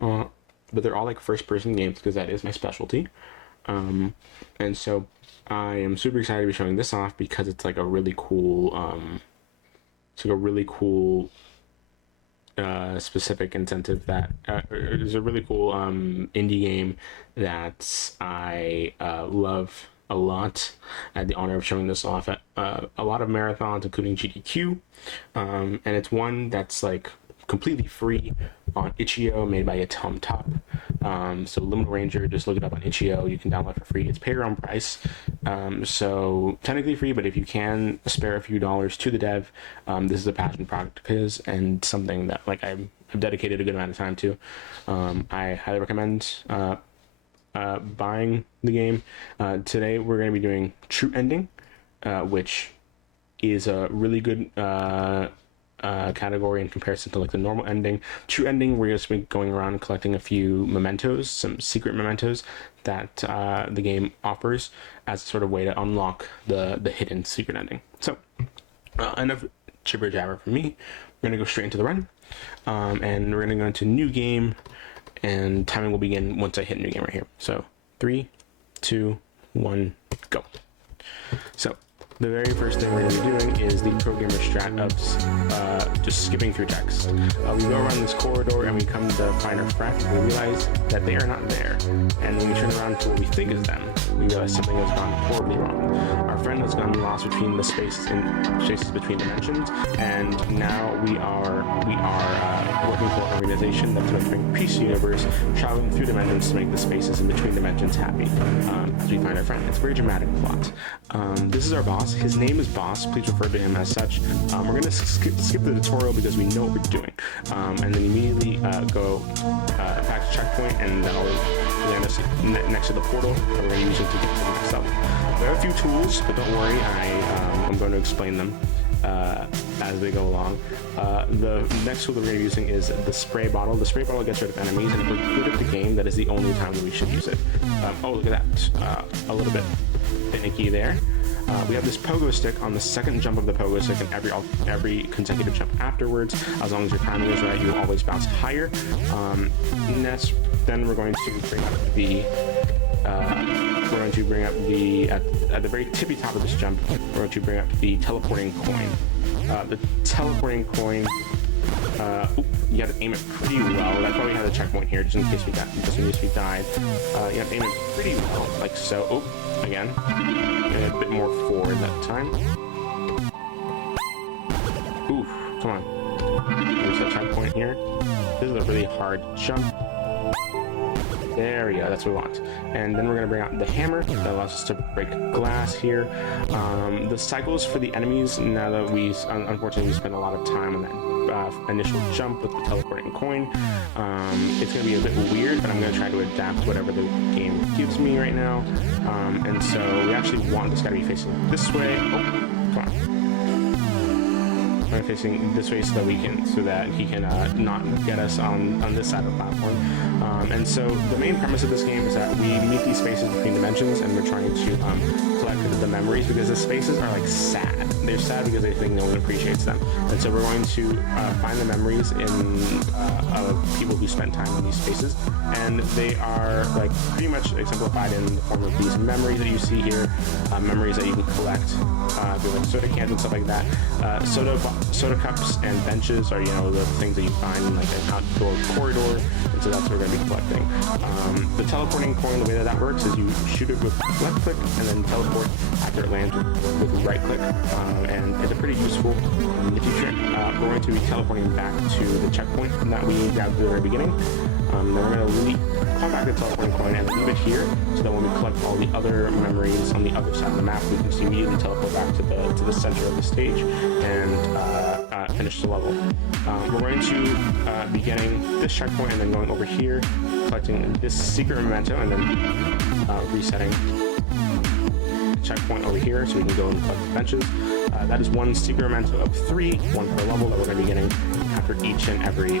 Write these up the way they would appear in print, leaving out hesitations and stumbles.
but they're all like first-person games because that is my specialty. And so I am super excited to be showing this off because it's like a really cool, specific incentive that is a really cool indie game that I love a lot. I had the honor of showing this off at a lot of marathons, including GDQ, and it's one that's like completely free on itch.io, made by Tom Top. So Liminal Ranger, just look it up on itch.io. You can download for free. It's pay your own price, so technically free, but if you can spare a few dollars to the dev, this is a passion project of his and something that like I've dedicated a good amount of time to. I highly recommend buying the game. Today we're going to be doing True Ending, which is a really good category in comparison to like the normal ending. True Ending, we're just going around collecting a few mementos, some secret mementos that the game offers as a sort of way to unlock the hidden secret ending. So enough jibber jabber from me. We're gonna go straight into the run, and we're gonna go into new game, and timing will begin once I hit new game right here. So 3, 2, 1, go. So the very first thing we're going to be doing is the programmer strat of just skipping through text. We go around this corridor and we come to find our friend. We realize that they are not there. And when we turn around to what we think is them, we realize something has gone horribly wrong. Our friend has gone lost between the spaces between dimensions, and now we are working for an organization that's going to bring peace to the universe, traveling through dimensions to make the spaces in between dimensions happy. As we find our friend, it's a very dramatic plot. This is our boss. His name is Boss. Please refer to him as such. We're going to skip the tutorial because we know what we're doing, and then immediately go back to checkpoint, and that'll land us next to the portal that we're going to use it to get to the next level. There are a few tools, but don't worry, I'm going to explain them as they go along. The next tool that we're going to be using is the spray bottle. The spray bottle gets rid of enemies, and if we're good at the game, that is the only time that we should use it. Oh, look at that. A little bit finicky there. We have this pogo stick. On the second jump of the pogo stick and every consecutive jump afterwards, as long as your timing is right, you will always bounce higher. Then we're going to bring up at the very tippy top of this jump, we're going to bring up the teleporting coin. The teleporting coin, you have to aim it pretty well. That's why we have the checkpoint here, just in case we died. You have to aim it pretty well, like so. Oh, again, and a bit more forward that time. Oof, come on. There's a checkpoint here. This is a really hard jump. There we go, that's what we want. And then we're going to bring out the hammer that allows us to break glass here. The cycles for the enemies, now that unfortunately we spent a lot of time on that initial jump with the teleporting coin, it's going to be a bit weird, but I'm going to try to adapt whatever the game gives me right now. And so we actually want this guy to be facing this way. Oh, come on. We're facing this way so that he can not get us on this side of the platform. And so the main premise of this game is that we meet these spaces between dimensions, and we're trying to collect the memories, because the spaces are like sad. They're sad because they think no one appreciates them. And so we're going to find the memories of people who spent time in these spaces, and they are like pretty much exemplified in the form of these memories that you see here, memories that you can collect through like soda cans and stuff like that. Soda cups and benches are, the things that you find in like an outdoor corridor, and so that's what we're going to be collecting. The teleporting coin, the way that works is you shoot it with left click and then teleport after it lands with right click, and it's a pretty useful nifty trick. We're going to be teleporting back to the checkpoint that we grabbed at the very beginning. Then we're going to call back the teleporting coin and leave it here, so that when we collect all the other memories on the other side of the map, we can just immediately teleport back to the center of the stage and finish the level. We're going to be getting this checkpoint and then going over here, collecting this secret memento, and then resetting checkpoint over here so we can go and collect the benches. That is one secret memento of 3, one per level, that we're going to be getting after each and every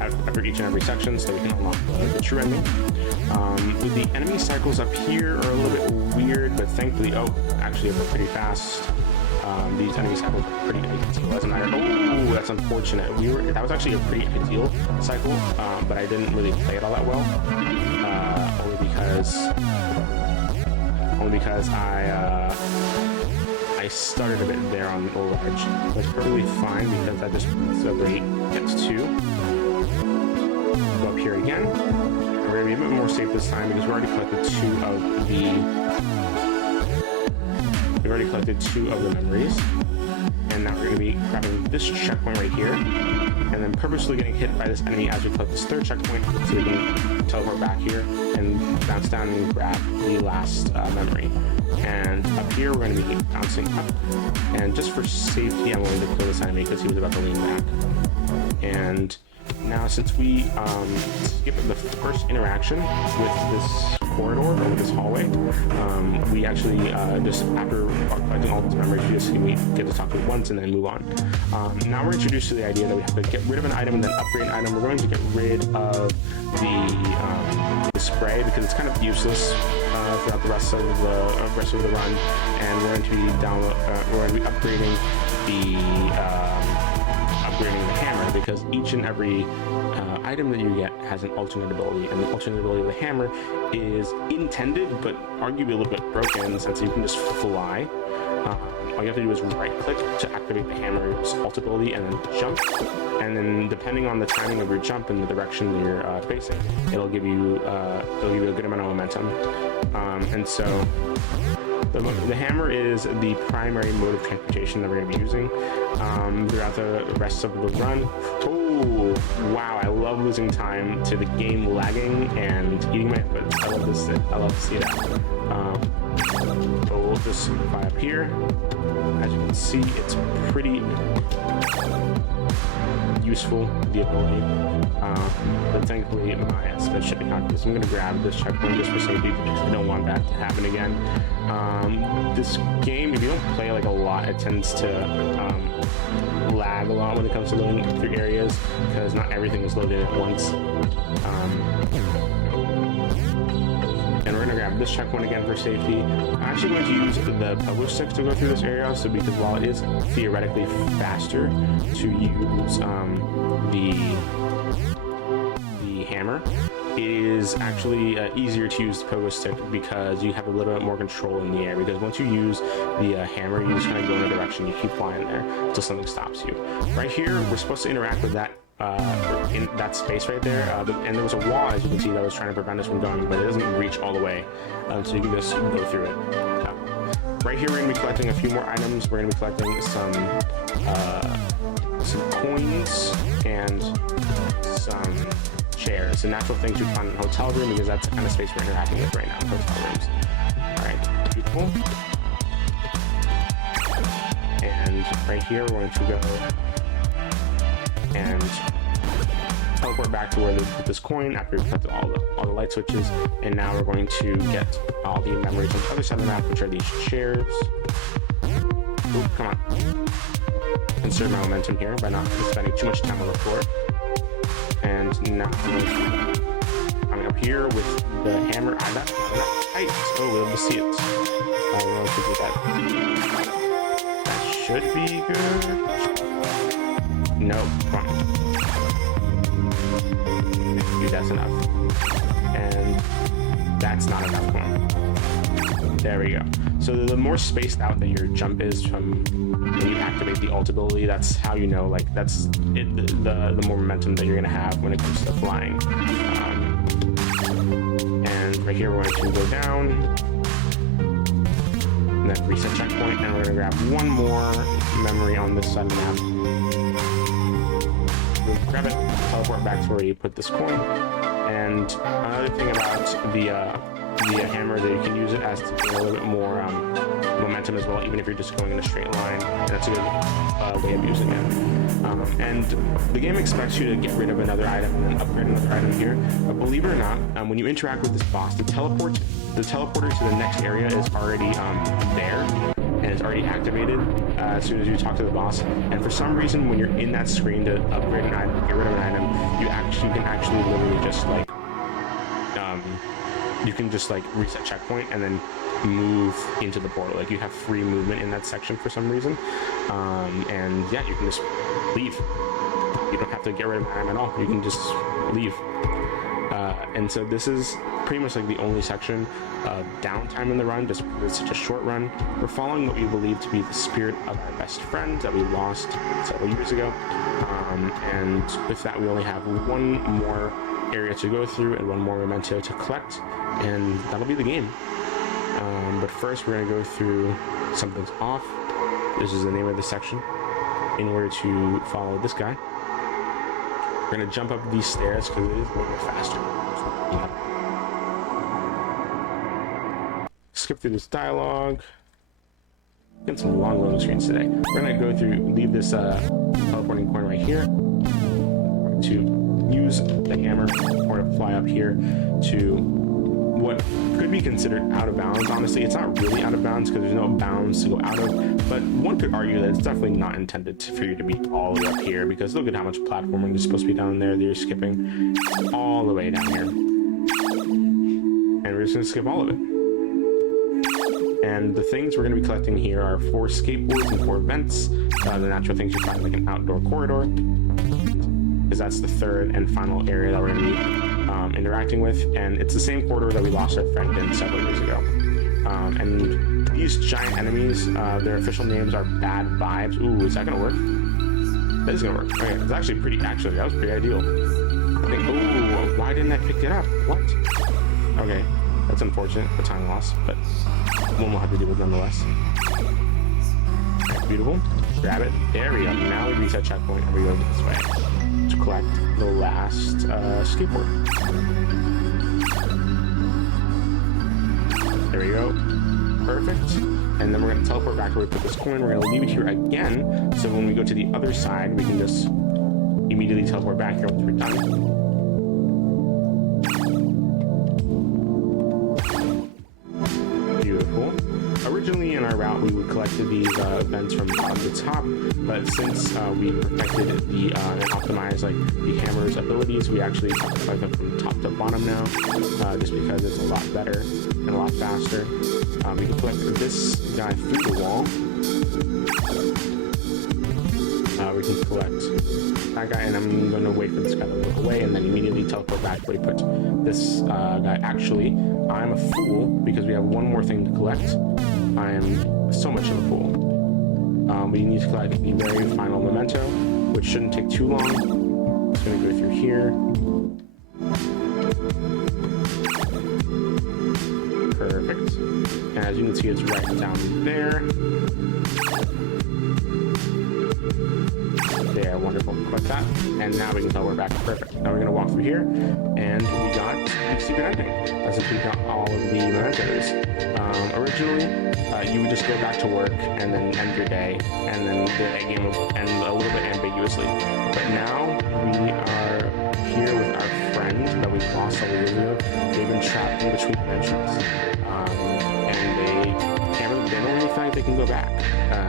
after each and every section, so we can unlock the true ending. The enemy cycles up here are a little bit weird, but thankfully, actually, they're pretty fast. these enemy cycles are pretty ideal as a matter. Oh, that's unfortunate. That was actually a pretty ideal cycle, but I didn't really play it all that well, only because I started a bit there on the overedge. That's perfectly fine because that just so rate gets 2. Go up here again. We're gonna be a bit more safe this time because we already collected 2 of the memories. And now we're gonna be grabbing this checkpoint right here, and then purposely getting hit by this enemy as we collect this 3rd checkpoint, so we can teleport back here and bounce down and grab the last memory. And up here we're going to be bouncing up, and just for safety I'm going to kill this enemy because he was about to lean back. And now since we skipped the first interaction with this corridor or with this hallway, we actually just after collecting all these memories, we just get to talk to it once and then move on. Now we're introduced to the idea that we have to get rid of an item and then upgrade an item. We're going to get rid of the spray because it's kind of useless throughout the rest of the run, and we're going to be upgrading the hammer because each and every item that you get has an alternate ability, and the alternate ability of the hammer is intended but arguably a little bit broken in the sense that you can just fly. All you have to do is right click to activate the hammer's alt ability and then jump, and then depending on the timing of your jump and the direction that you're facing, it'll give you a good amount of momentum. And so the hammer is the primary mode of transportation that we're going to be using throughout the rest of the run. Oh, wow, I love losing time to the game lagging and eating my foot. I love this. I love to see that. So we'll just fly up here. As you can see, it's pretty useful, the ability. But thankfully, my spit should be active. So I'm going to grab this checkpoint just for safety because I don't want that to happen again. This game, if you don't play like a lot, it tends to lag a lot when it comes to loading through areas because not everything is loaded at once. And we're going to grab this checkpoint again for safety. I'm actually going to use the publish stick to go through this area, so because while it is theoretically faster to use the hammer, it is actually easier to use the pogo stick because you have a little bit more control in the air, because once you use the hammer, you just kind of go in a direction, you keep flying there until something stops you. Right here, we're supposed to interact with that in that space right there, and there was a wall, as you can see, that was trying to prevent us from going, but it doesn't reach all the way, so you can just go through it. Right here, we're going to be collecting a few more items. We're going to be collecting some coins and some chairs, and natural things you find in a hotel room because that's the kind of space we're interacting with right now in hotel rooms. Alright, beautiful. And right here, we're going to go and teleport back to where they put this coin after we've collected all the light switches, and now we're going to get all the memories on the other side of the map, which are these chairs. Oop, come on. Conserve my momentum here by not spending too much time on the floor. And now I'm up here with the hammer. I'm not tight. Oh, we'll be able to see it. I don't know if we do that. That should be good. No, come on. Dude, that's enough. And that's not enough. Come on. There we go. So the more spaced out that your jump is from when you activate the alt ability, that's how you know, like, that's it, the more momentum that you're going to have when it comes to flying. And right here, we're going to go down, and then reset checkpoint, and we're going to grab one more memory on this side of the map. We'll grab it, teleport back to where you put this coin. And another thing about the hammer, that you can use it as to gain a little bit more momentum as well, even if you're just going in a straight line, and that's a good way of using it. And the game expects you to get rid of another item and then upgrade another item here, but believe it or not, when you interact with this boss, the teleporter to the next area is already there, and it's already activated as soon as you talk to the boss. And for some reason, when you're in that screen to upgrade an item, get rid of an item, you can actually literally just like you can just like reset checkpoint and then move into the portal. Like you have free movement in that section for some reason, and yeah, you can just leave. You don't have to get rid of time at all. You can just leave. And so this is pretty much like the only section of downtime in the run, just because it's such a short run. We're following what we believe to be the spirit of our best friend that we lost several years ago. And with that, we only have one more area to go through and one more memento to collect, and that'll be the game. But first, we're going to go through Something's Off. This is the name of the section. In order to follow this guy, we're going to jump up these stairs because it is a little bit faster. Skip through this dialogue. Get some long loading screens today. We're going to go through, leave this teleporting coin right here. We're going to use the hammer or to fly up here to what could be considered out of bounds. Honestly, it's not really out of bounds because there's no bounds to go out of, but one could argue that it's definitely not intended for you to be all the way up here, because look at how much platforming is supposed to be down there that you're skipping all the way down here. And we're just going to skip all of it. And the things we're going to be collecting here are 4 skateboards and 4 vents. The natural things you find like an outdoor corridor, because that's the third and final area that we're going to be interacting with, and it's the same corridor that we lost our friend in several years ago. And these giant enemies, their official names are Bad Vibes. Ooh, is that gonna work? That is gonna work. Okay, it's actually pretty. Actually, that was pretty ideal. I think. Ooh, why didn't I pick it up? What? Okay, that's unfortunate. The time loss, but one we'll have to deal with nonetheless. Beautiful. Grab it. There we go. Now we reset checkpoint and we go this way to collect the last skateboard. There we go. Perfect. And then we're going to teleport back where we put this coin. We're going to leave it here again, so when we go to the other side, we can just immediately teleport back here once we're done. Beautiful. Originally in our route, we would collect these vents from bottom to top, but since we perfected the and optimized like the hammer's abilities, we actually collect them from top to bottom now, just because it's a lot better and a lot faster. We can collect this guy through the wall. We can collect that guy, and I'm going to wait for this guy to look away and then immediately teleport back where we put this guy. Actually, I'm a fool because we have one more thing to collect. I am so much of a fool. We need to collect the very final memento, which shouldn't take too long. It's going to go through here. Perfect. And as you can see, it's right down there. There, wonderful. Click that, and now we can tell we're back. Perfect. Now we're gonna walk through here, and we got the secret ending. That's since we got all of the mementos. Originally, you would just go back to work and then end your day, and then the game would end a little bit ambiguously. But now we are here with our friend that we lost several years ago. They've been trapped in between dimensions, and they don't really feel like they can go back.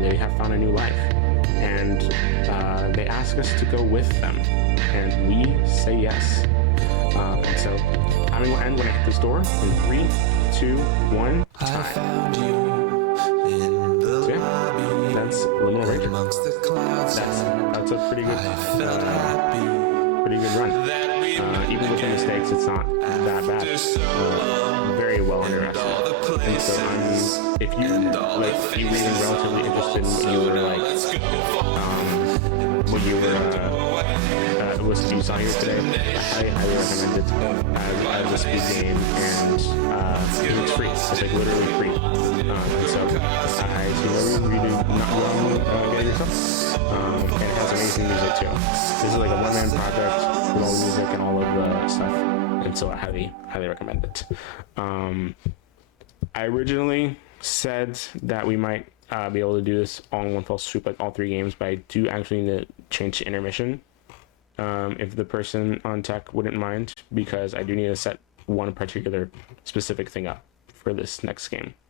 They have found a new life. And they ask us to go with them, and we say yes. And so timing will end when I hit this door in 3, 2, 1. Time. I found you in the lobby. That's Liminal Ranger. That's a pretty good run. Even with the mistakes, it's not that bad. Very well underestimated. And so if you like, you were even relatively interested in what you were like, what you were was you saw here today, I highly recommend it as a speed game, and it's free. It's like literally free. And so I see no reason for you to not get it yourself. And it has amazing music too. This is like a one-man project with all the music and all of the stuff, and so I highly recommend it. I originally said that we might be able to do this all in one fell swoop, like all 3 games, but I do actually need to change to intermission, if the person on tech wouldn't mind, because I do need to set one particular specific thing up for this next game.